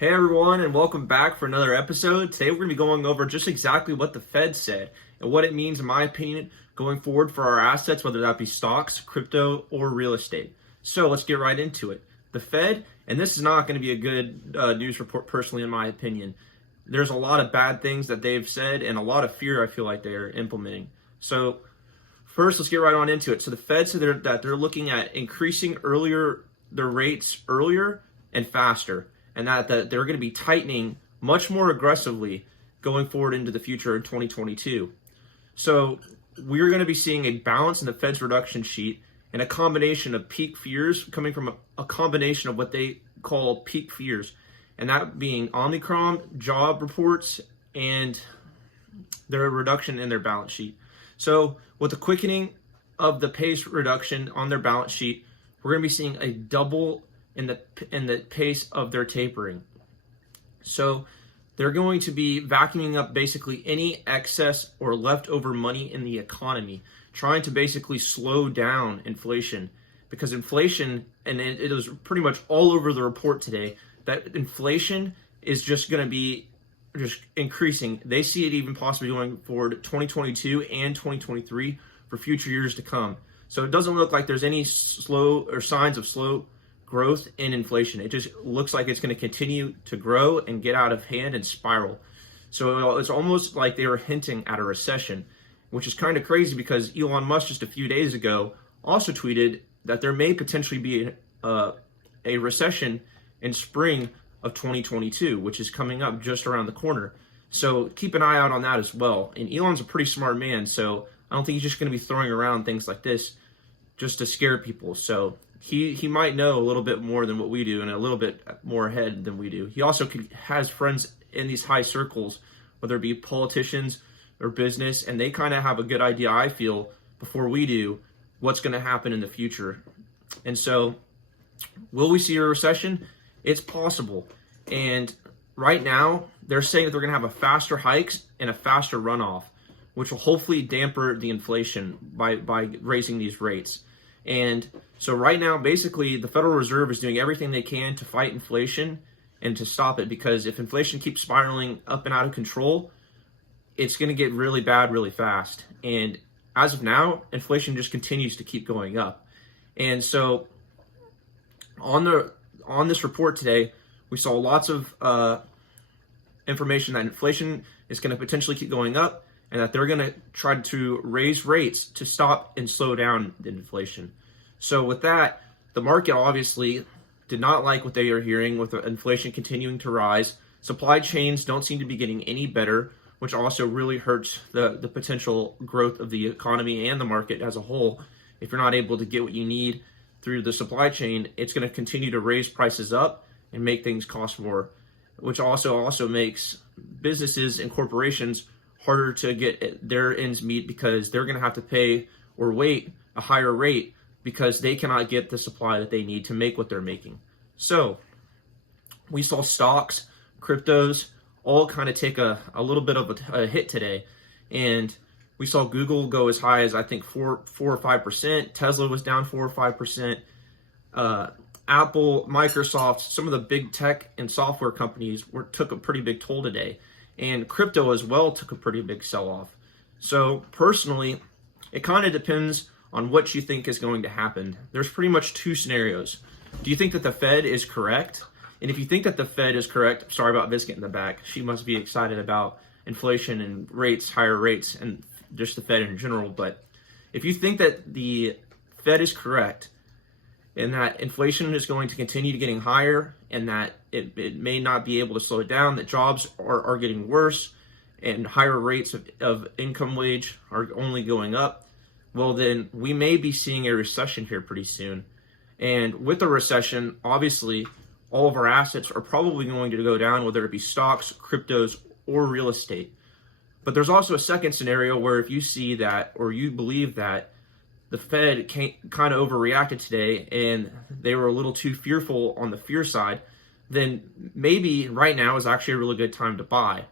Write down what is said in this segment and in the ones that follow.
Hey everyone, and welcome back for another episode. Today we're going to be going over just exactly what the Fed said and what it means, in my opinion, going forward for our assets, whether that be stocks, crypto, or real estate. So let's get right into it. The Fed, and this is not going to be a good news report personally, in my opinion. There's a lot of bad things that they've said and a lot of fear I feel like they're implementing. So first, let's get right on into it. So the Fed said that they're looking at increasing their rates earlier and faster, and that they're going to be tightening much more aggressively going forward into the future in 2022. So we're going to be seeing a balance in the Fed's reduction sheet and a combination of peak fears coming from a combination of what they call peak fears, and that being Omicron, job reports, and their reduction in their balance sheet. So with the quickening of the pace reduction on their balance sheet, we're going to be seeing a double in the pace of their tapering. So they're going to be vacuuming up basically any excess or leftover money in the economy, trying to basically slow down inflation, because inflation, and it was pretty much all over the report today, that inflation is just going to be just increasing. They see it even possibly going forward 2022 and 2023 for future years to come. So it doesn't look like there's any slow or signs of slow growth in inflation. It just looks like it's going to continue to grow and get out of hand and spiral. So it's almost like they were hinting at a recession, which is kind of crazy because Elon Musk just a few days ago also tweeted that there may potentially be a recession in spring of 2022, which is coming up just around the corner. So keep an eye out on that as well. And Elon's a pretty smart man, so I don't think he's just going to be throwing around things like this just to scare people. So he might know a little bit more than what we do and a little bit more ahead than we do. He also has friends in these high circles, whether it be politicians or business, and they kind of have a good idea, I feel, before we do, what's going to happen in the future. And so, will we see a recession? It's possible. And right now, they're saying that they're going to have a faster hikes and a faster runoff, which will hopefully damper the inflation by raising these rates. And so right now, basically, the Federal Reserve is doing everything they can to fight inflation and to stop it, because if inflation keeps spiraling up and out of control, it's going to get really bad really fast. And as of now, inflation just continues to keep going up. And so on this report today, we saw lots of information that inflation is going to potentially keep going up, and that they're going to try to raise rates to stop and slow down the inflation. So with that, the market obviously did not like what they are hearing with the inflation continuing to rise. Supply chains don't seem to be getting any better, which also really hurts the potential growth of the economy and the market as a whole. If you're not able to get what you need through the supply chain, it's going to continue to raise prices up and make things cost more, which also makes businesses and corporations harder to get their ends meet, because they're going to have to pay or wait a higher rate because they cannot get the supply that they need to make what they're making. So we saw stocks, cryptos, all kind of take a little bit of a hit today. And we saw Google go as high as, I think, 4 or 5%. Tesla was down 4 or 5%. Apple, Microsoft, some of the big tech and software companies took a pretty big toll today. And crypto as well took a pretty big sell-off. So personally, it kind of depends on what you think is going to happen. There's pretty much two scenarios. Do you think that the Fed is correct? And if you think that the Fed is correct, sorry about Biscuit in the back. She must be excited about inflation and rates, higher rates, and just the Fed in general. But if you think that the Fed is correct, and that inflation is going to continue getting higher, and that it may not be able to slow down, that jobs are getting worse, and higher rates of income wage are only going up, well, then we may be seeing a recession here pretty soon. And with the recession, obviously, all of our assets are probably going to go down, whether it be stocks, cryptos, or real estate. But there's also a second scenario where if you see that, or you believe that the Fed kind of overreacted today and they were a little too fearful on the fear side, then maybe right now is actually a really good time to buy.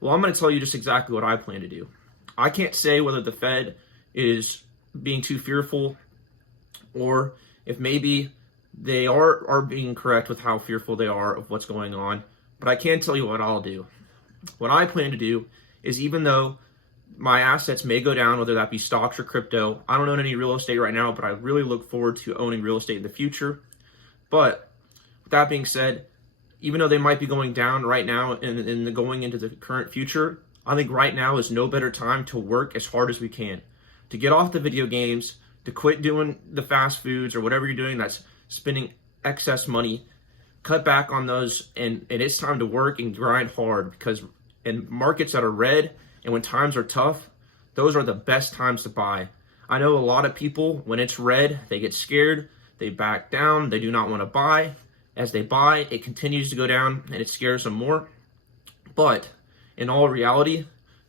Well, I'm going to tell you just exactly what I plan to do. I can't say whether the Fed is being too fearful or if maybe they are being correct with how fearful they are of what's going on. But I can tell you what I'll do. What I plan to do is, even though my assets may go down, whether that be stocks or crypto, I don't own any real estate right now, but I really look forward to owning real estate in the future. But with that being said, even though they might be going down right now and going into the current future, I think right now is no better time to work as hard as we can, to get off the video games, to quit doing the fast foods or whatever you're doing that's spending excess money. Cut back on those, and it's time to work and grind hard, because in markets that are red and when times are tough, those are the best times to buy. I know a lot of people, when it's red, they get scared, they back down, they do not want to buy. As they buy, it continues to go down and it scares them more. But in all reality,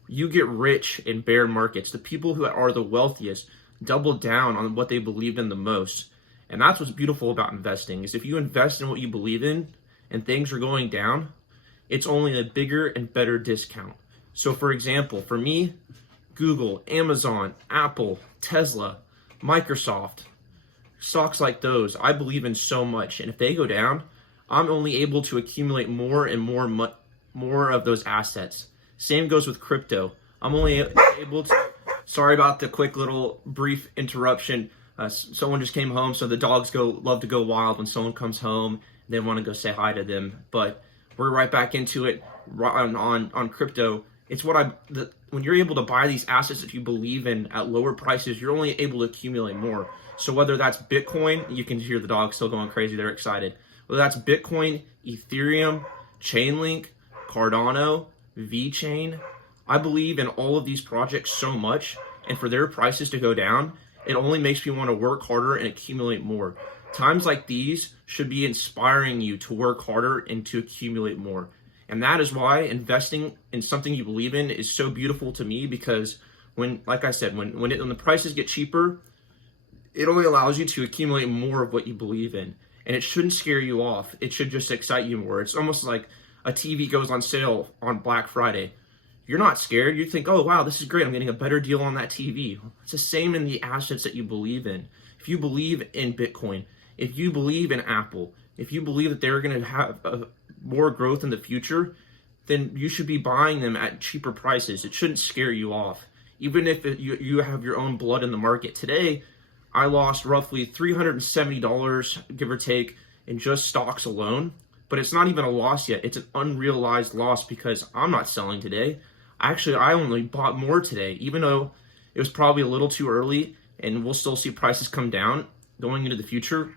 you get rich in bear markets. The people who are the wealthiest double down on what they believe in the most. And that's what's beautiful about investing, is if you invest in what you believe in and things are going down, it's only a bigger and better discount. So for example, for me, Google, Amazon, Apple, Tesla, Microsoft, stocks like those, I believe in so much. And if they go down, I'm only able to accumulate more and more of those assets. Same goes with crypto. I'm only able to, sorry about the quick little brief interruption. Someone just came home, so the dogs love to go wild when someone comes home. They want to go say hi to them. But we're right back into it on crypto. It's when you're able to buy these assets that you believe in at lower prices, you're only able to accumulate more. So whether that's Bitcoin, you can hear the dogs still going crazy, they're excited. Whether that's Bitcoin, Ethereum, Chainlink, Cardano, VeChain, I believe in all of these projects so much, and for their prices to go down, it only makes me want to work harder and accumulate more. Times like these should be inspiring you to work harder and to accumulate more. And that is why investing in something you believe in is so beautiful to me, because like I said, when the prices get cheaper, it only allows you to accumulate more of what you believe in. And it shouldn't scare you off. It should just excite you more. It's almost like a TV goes on sale on Black Friday. You're not scared. You think, oh, wow, this is great. I'm getting a better deal on that TV. It's the same in the assets that you believe in. If you believe in Bitcoin, if you believe in Apple, if you believe that they're going to have more growth in the future, then you should be buying them at cheaper prices. It shouldn't scare you off. Even if you have your own blood in the market. Today, I lost roughly $370, give or take, in just stocks alone. But it's not even a loss yet. It's an unrealized loss because I'm not selling today. Actually, I only bought more today, even though it was probably a little too early and we'll still see prices come down going into the future.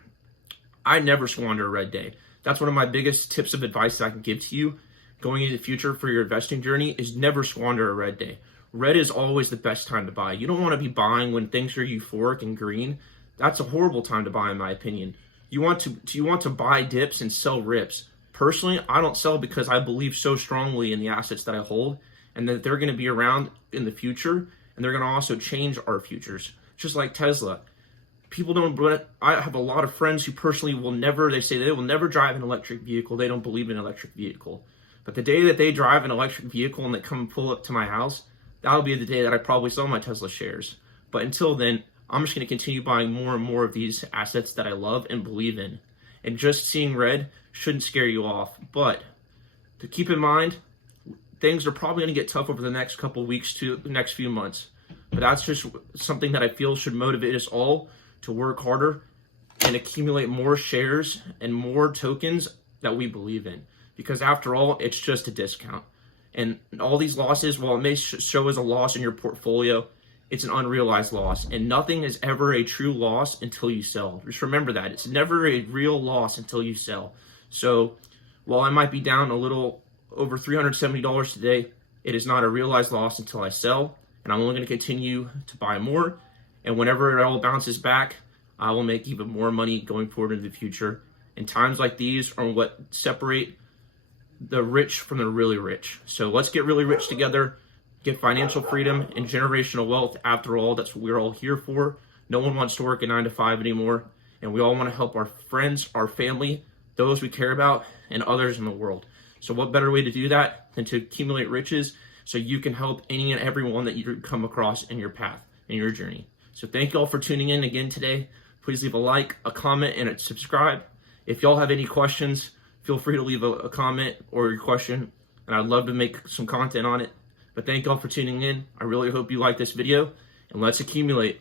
I never squander a red day. That's one of my biggest tips of advice that I can give to you going into the future for your investing journey, is never squander a red day. Red is always the best time to buy. You don't want to be buying when things are euphoric and green. That's a horrible time to buy, in my opinion. You want to buy dips and sell rips. Personally, I don't sell because I believe so strongly in the assets that I hold, and that they're going to be around in the future, and they're going to also change our futures. Just like Tesla. I have a lot of friends who personally they say they will never drive an electric vehicle. They don't believe in an electric vehicle. But the day that they drive an electric vehicle and they come and pull up to my house, that'll be the day that I probably sell my Tesla shares. But until then, I'm just going to continue buying more and more of these assets that I love and believe in. And just seeing red shouldn't scare you off. But to keep in mind, things are probably going to get tough over the next couple weeks to the next few months. But that's just something that I feel should motivate us all to work harder and accumulate more shares and more tokens that we believe in. Because after all, it's just a discount. And all these losses, while it may show as a loss in your portfolio, it's an unrealized loss. And nothing is ever a true loss until you sell. Just remember that. It's never a real loss until you sell. So while I might be down a little over $370 today, it is not a realized loss until I sell. And I'm only going to continue to buy more. And whenever it all bounces back, I will make even more money going forward in the future. And times like these are what separate the rich from the really rich. So let's get really rich together, get financial freedom and generational wealth. After all, that's what we're all here for. No one wants to work a 9-to-5 anymore. And we all want to help our friends, our family, those we care about, and others in the world. So what better way to do that than to accumulate riches so you can help any and everyone that you come across in your path, in your journey. So thank you all for tuning in again today. Please leave a like, a comment, and a subscribe. If y'all have any questions, feel free to leave a comment or your question, and I'd love to make some content on it. But thank y'all for tuning in. I really hope you like this video, and let's accumulate.